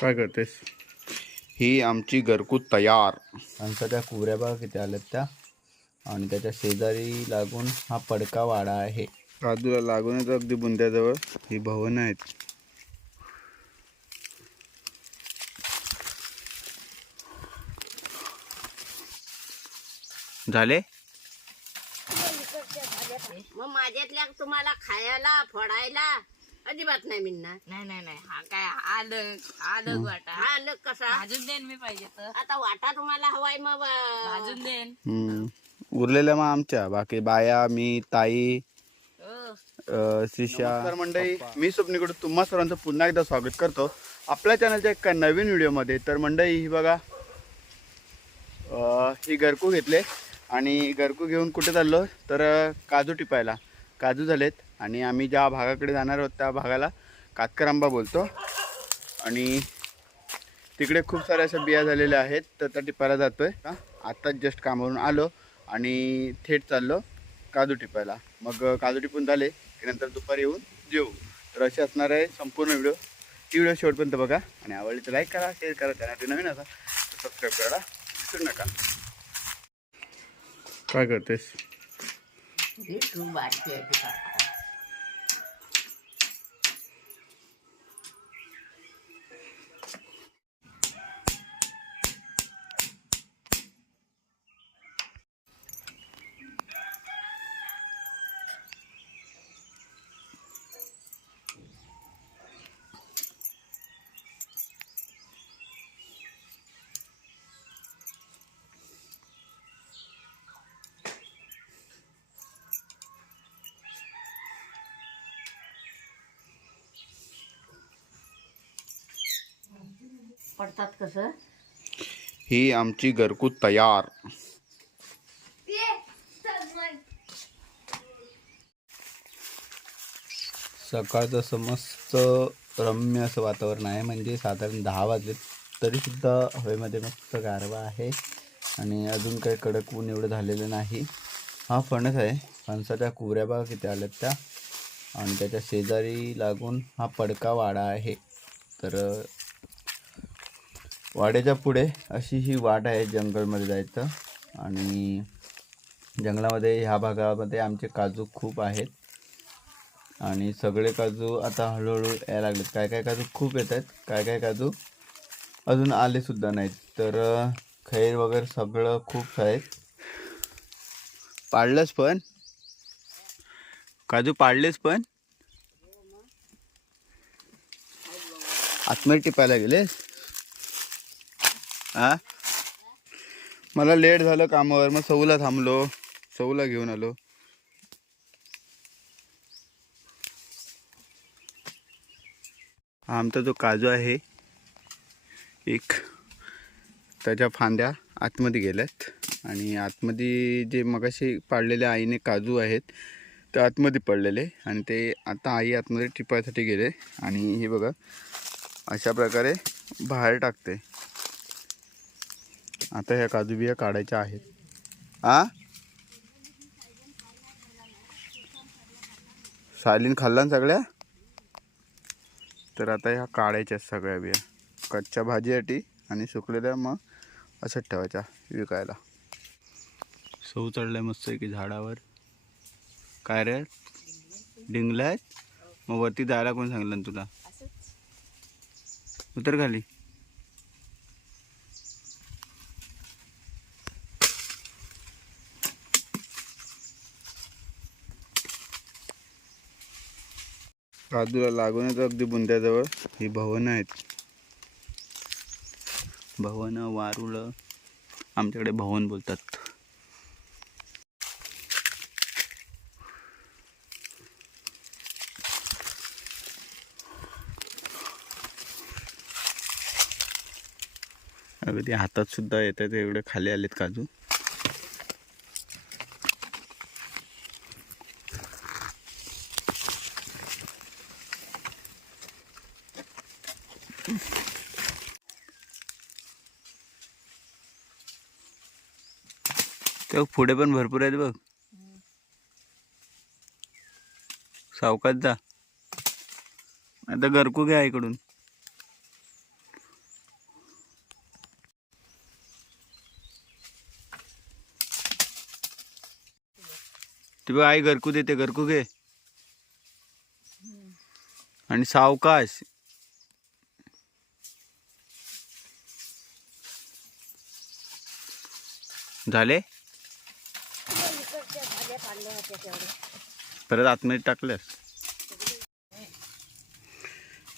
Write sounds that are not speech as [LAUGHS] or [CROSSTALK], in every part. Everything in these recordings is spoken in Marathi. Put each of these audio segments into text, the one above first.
काय करतेस? ही आमची घरकूत तयार. आमच्या त्या कुबऱ्या बघा किती आल्यात त्या. आणि त्याच्या शेजारी लागून हा पडका वाडा आहे. काजूला लागूनच अगदी बुंद्याजवळ. ही भवन आहेत. झाले? मग माझ्यातल्या तुम्हाला खायला फोडायला अजिबात नाही मिळणार. नाही नाही नाही. हा काय आलं आलं वाटा. हा लग कसा? भाजून देन मी पाहिजे तर. आता वाटा तुम्हाला हवाय मग अं, भाजून देन हम्म. उरलेल्या मग आमच्या बाकी बाया मी ताई हो. अ, शिशा नमस्कार मंडळी मी स्वप्नीकडून तुम्हा सर्वांचं पुन्हा एकदा स्वागत करतो. आपल्या चॅनलच्या एका नवीन व्हिडिओमध्ये तर मंडळी ही बघा अ, ही गरकू घेतले. आणि गरकू घेऊन कुठे चाललो? तर अ, काजू टिपायला. काजू झालेत. आणि आम्ही ज्या भागाकडे जाणार आहोत त्या भागाला कातकरांबा बोलतो. आणि तिकडे खूप साऱ्या अशा बिया झालेल्या आहेत तर त्या टिपायला जातोय. हा आत्ताच जस्ट कामावरून आलो आणि थेट चाललो काजू टिपायला. मग काजू टिपून झाले की नंतर दुपारी येऊन जेऊ. तर असे असणार आहे संपूर्ण व्हिडिओ. ती व्हिडिओ शेवटपर्यंत बघा आणि आवडली तर लाईक करा शेअर करा त्यासाठी नवीन असा सबस्क्राईब करायला विसरू नका. काय करतेस? पडतात कसं? ही आमची घरकूत तयार. सकाळचं असं मस्त रम्य असं वातावरण आहे. म्हणजे साधारण दहा वाजले तरीसुद्धा हवेमध्ये मस्त गारवा आहे. आणि अजून काही कडक ऊन एवढं झालेलं नाही. हा फणस आहे. फणसाच्या कुबऱ्या बघा किती आल्यात त्या. आणि त्याच्या शेजारी लागून हा पडका वाडा आहे. तर वाड्याच्या पुढे अशी ही वाट आहे जंगलमध्ये जायचं. आणि जंगलामध्ये ह्या भागामध्ये आमचे काजू खूप आहेत. आणि सगळे काजू आता हळूहळू यायला लागलेत. काय काय काजू खूप येत आहेत काय काय काजू अजून आलेसुद्धा नाहीत. तर खैर वगैरे सगळं खूप आहेत. पाडलंच पण? काजू पाडलेच पण? आतमध्ये टिपायला गेलेस? हां? मला लेट झालं कामावर मग सऊला थांबलो. सऊला घेऊन आलो. हा आमचा जो काजू आहे एक त्याच्या फांद्या आतमध्ये गेल्यात. आणि आतमध्ये जे मगाशी पाडलेल्या आईने काजू आहेत ते आतमध्ये पडलेले. आणि ते आता आई आतमध्ये टिपायसाठी गेले. आणि हे बघा अशा प्रकारे बाहेर टाकते. आता ह्या काजू बिया काढायच्या आहेत. आ? सायलीन खाल्ला ना सगळ्या? तर आता ह्या काढायच्या आहेत सगळ्या बिया. कच्च्या भाजीसाठी आणि सुकलेल्या मग असंच ठेवायच्या विकायला. सौ चढलाय मस्त की झाडावर. काय रे? डिंगला आहेत मग वरती जायला कोण सांगितलं ना तुला? उतर खाली. काजूला लागूनच अगदी बुंद्याजवळ. ही भवनं आहेत. भवन वारुळ आमच्याकडे भवन बोलतात. अगदी हातात सुद्धा येत आहेत एवढे खाली आलेत काजू. त्या पुढे पण भरपूर आहेत बघ. सावकात जा. आता गरकू घ्या इकडून ते बघ आई गरकू देते गरकू घे. आणि सावकाश. झाले? परत आतमध्ये टाकल्यास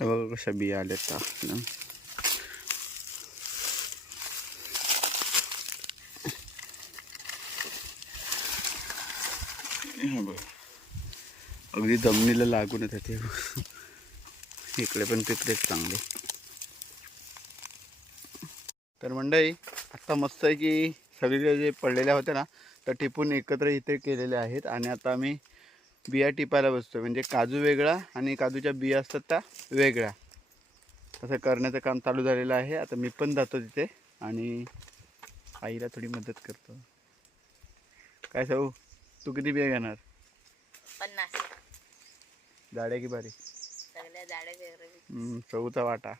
बघा कशा बिया आल्या अगदी जमिनीला लागून येतात ते इकडे पण तिकडेच चांगले. तर मंडई आता मस्त आहे की सगळीकडे जे पडलेल्या होत्या ना तर टिपून एकत्र इथे केलेले आहेत आणि आता आम्ही बिया टिपायला बसतो म्हणजे काजू वेगळा आणि काजूच्या बिया असतात त्या वेगळ्या. तसं करण्याचं काम चालू झालेलं आहे. आता मी पण जातो तिथे आणि आईला थोडी मदत करतो. काय सांगू तू किती बिया घेणार? पन्नास. जाड्या की हम्म, चौथा वाटा.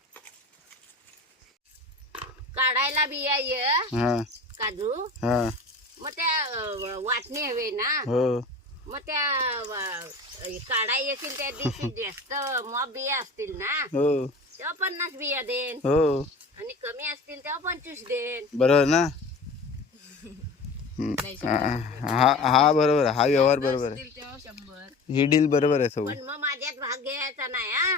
काढायला बिया ये. हां. काजू. हां. मग त्या वाटणे हवे ना? हो. मग त्या अं, काढाय येतील त्या दिवशी [LAUGHS] जास्त मग बिया असतील ना? हो. तेव्हा पन्नास बिया देन हो. आणि कमी असतील तेव्हा पंचवीस देन बरोबर ना? [LAUGHS] हम्म, हा हा- हा बरोबर आहे. हा व्यवहार बरोबर आहे. असतील तेव्हा शंभर. ही डील बरोबर आहे सौ पण मग माझ्यात भाग घ्यायचा नाही हा?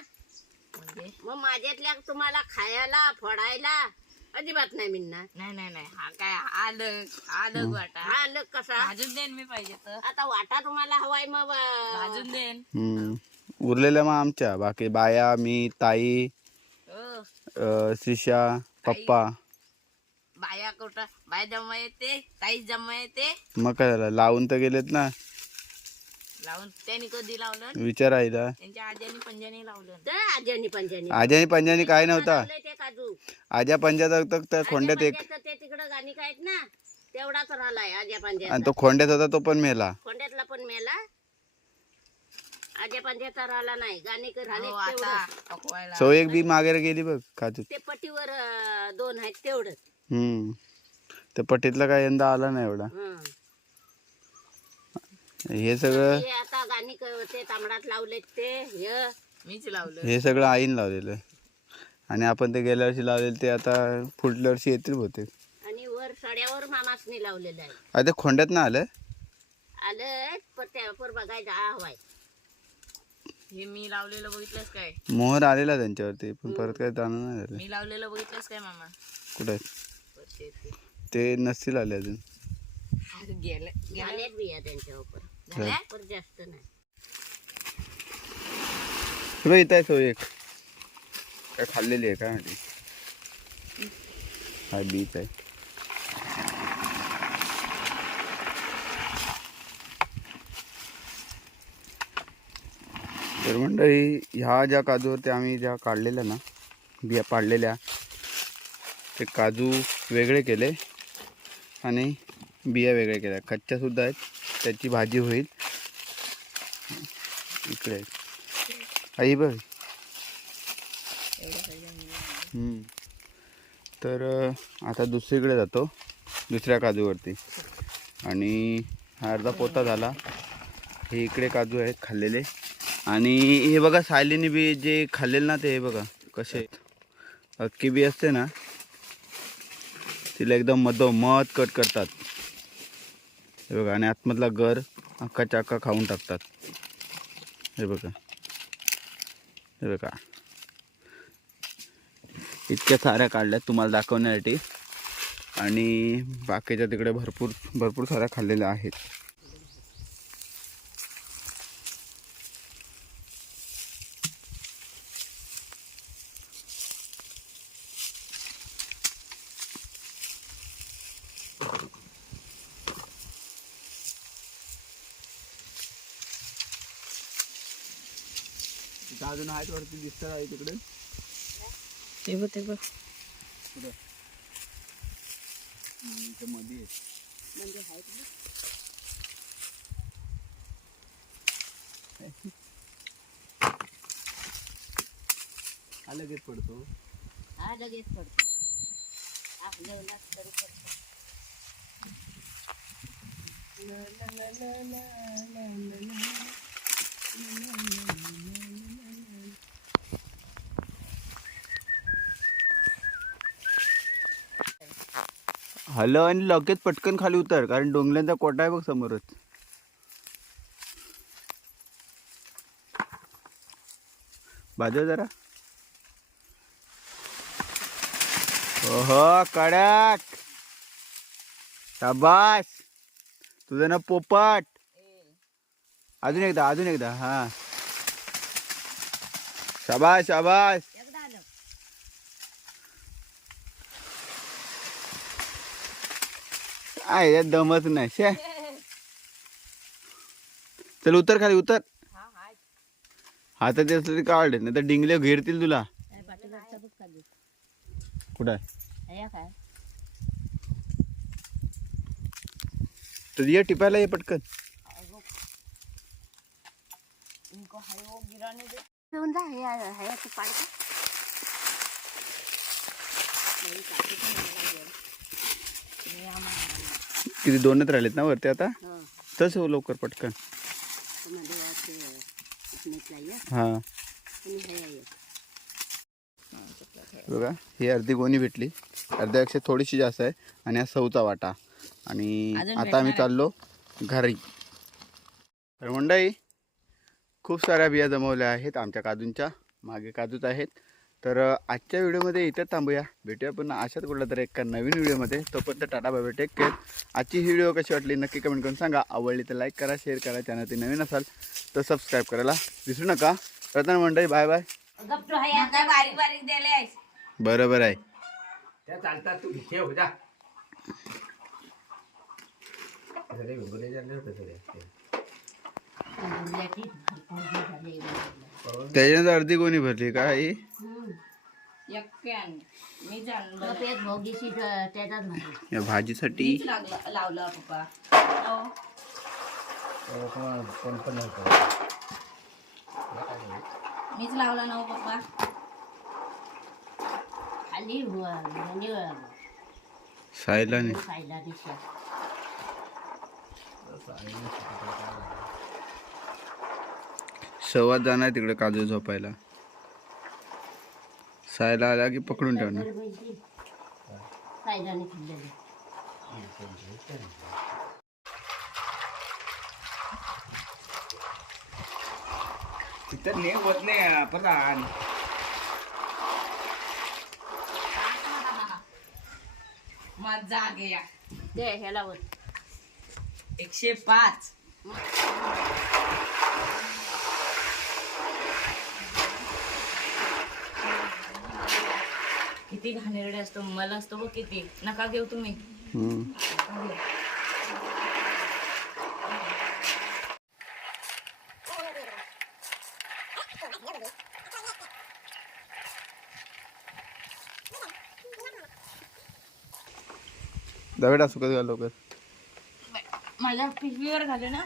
म्हणजे? मग माझ्यातल्या तुम्हाला खायला फोडायला अजिबात नाही मिळणार. नाही नाही नाही. हा काय हा अलग वाटा. हा कसा? भाजून देईन मी पाहिजे तर. आता वाटा तुम्हाला हवाय मग अं, भाजून देईन. हम्म. उरलेल्या मग आमच्या. बाकी बाया मी ताई हो. अ, शिशा पप्पा. बाया कुठं? बाय जमा येते ताई जमा येते. मग काय झालं? लावून तर गेलेत ना. लावून. त्यांनी कधी लावलं? विचार आईला. त्यांच्या आज्यानी पंजानी लावलं. तर आज्यानी पंजानी आज्यानी पंजानी काय नव्हता. लावलंय ते काजू. आज्या पंजाचा तर त्या खोंड्यात एक पंजाचं ते तिकडं गाणी आहेत ना तेवढाच राहिलाय आज्या आणि तो खोंड्यात होता तो पण मेला. खोंड्यातला पण मेला. आज्या राहिला नाही. गाणी राहिले हो, आता पकवायला सौ एक बी मागे गेली बघ काजू. ते पटीवर अं, दोन आहेत तेवढंच. हम्म. त्या पट्टीतला काय यंदा आला नाही एवढा. हं. हे सगळं हे आता गाणी क- ते तांबडात लावलेत ते. हे. मीच लावलं. हे सगळं आईन लावलेलं आणि आपण ते गेल्या वर्षी लावलेलं ते आता पुढल्या वर्षी येतील बहुतेक. आणि वर सड्यावर मामासनी लावलेलं आहे. आता ते खोंड्यात ना आलं आलं पण त्यावर बघायचा हा हवाय. हे मी लावलेलं बघितलंस काय? मोहर आलेला त्यांच्यावरती पण परत काही जाणं नाही झालं. मी लावलेलं बघितलंस काय मामा? कुठे ते. नसतील आले अजून. गेलं गेलं. बिया त्यांच्या झाल्या पण जास्त नाही. आहे तो एक. काय खाल्लेली आहे काय माहिती? हा बीच आहे. तर मंडळी ह्या ज्या काजूवरती आम्ही ज्या काढलेल्या ना बिया पाडलेल्या ते काजू वेगळे केले आणि बिया वेगळ्या केल्या. कच्च्यासुद्धा आहेत. त्याची भाजी होईल. इकडे. आई बघ. तर आता दुसरीकडे जातो. दुसऱ्या काजूवरती. आणि हा अर्धा पोता झाला. हे इकडे काजू आहेत खाल्लेले. आणि हे बघा सायलीने बी जे खाल्लेलं ना ते हे बघा कसे आहेत. बी असते ना तिला एकदम मधोमध कट करतात. हे बघा आणि आतमधला गर अख्खाच्या अख्खा खाऊन टाकतात. हे बघा. हे बघा. इतक्या साऱ्या काढल्यात तुम्हाला दाखवण्यासाठी. आणि बाकीच्या तिकडे भरपूर भरपूर साऱ्या खाल्लेल्या आहेत. आहेत वरती दिसतात आहे तिकडे. ते बघ ते बघ. मध्ये म्हणजे आहेत ना. [LAUGHS] हा लगेच पडतो. हा लगेच पडतो. हा तरी पडतो हॅलो आणि लगेच पटकन खाली उतर कारण डोंगल्यांचा कोटा आहे बघ समोरच. बाजू जरा. ओहो कडक. शाबास. तुझं ना पोपट. अजून एकदा अजून एकदा हा. शाबास शाबास एकदा आलं आहे यात दमच नाही शे. चल उतर खाली उतर. हातात असलं तरी काढ नाही तर डिंगले घेरतील तुला. कुठं आहे? तर ये टिपायला ये पटकन. जा [LAUGHS] किती दोनच राहिलेत ना वरती आता. तस हो लवकर पटकन. हा. हे. बघा ही अर्धी गोणी भेटली. अर्ध्यापेक्षा थोडीशी जास्त आहे. आणि हा सौचा वाटा. आणि आता आम्ही. चाललो घरी. तर मंडई खूप साऱ्या बिया जमवल्या आहेत. आमच्या काजूंच्या मागे काजूच आहेत. तर आजच्या व्हिडिओमध्ये इथं थांबूया. भेटूया पुन्हा. अशाच कुठल्या तरी एका नवीन व्हिडिओमध्ये. तोपर्यंत टाटा बाय टेक केअर आजची ही व्हिडिओ कशी वाटली नक्की कमेंट करून सांगा. आवडली तर लाईक करा शेअर करा. चॅनल ते नवीन असाल तर सबस्क्राईब करायला विसरू नका. रतन मंडई बाय बाय बारीक बारीक दिले बरोबर आहे. त्या चालतात तू. ठेव जा. सगळे वेगवेगळे झाले होते सगळे. गुंड्याची भरपूर हे झाली त्याच्यानंतर अर्धी गोणी भरली का आई? एकट्यान मी जाणलं गप्प एक भोगीशी त्याच्यात म्हणते. या भाजीसाठी? मीच लागलं लावलं पप्पा. हो. कोण पण नव्हतं मीच लावलं ना हो पप्पा. खाली हुआ म्हणजे सायला नाही खायला सवाद जाणार तिकडे काजू झोपायला. सायला आला की पकडून ठेवणार. तिथं नेम होत नाही प्रधान. मजा गया दे ह्याला एकशे पाच. किती घाणेरडे असतो मला असतो बघ किती. नका घेऊ तुम्ही. बेटा सुकत घाल लवकर. माझ्या पिशवीवर घाले ना.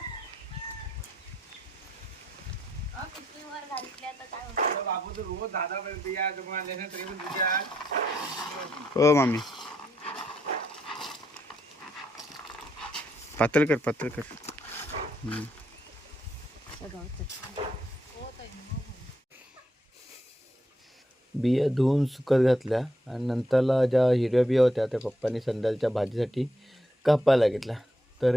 तर रोज दादा पर्यंत या तुम्हाला ओ मामी. पातळ कर पातळ कर. हम्म. बिया धुवून सुकत घातल्या आणि नंतरला ज्या हिरव्या बिया होत्या त्या पप्पांनी संध्याच्या भाजीसाठी कापायला घेतल्या. तर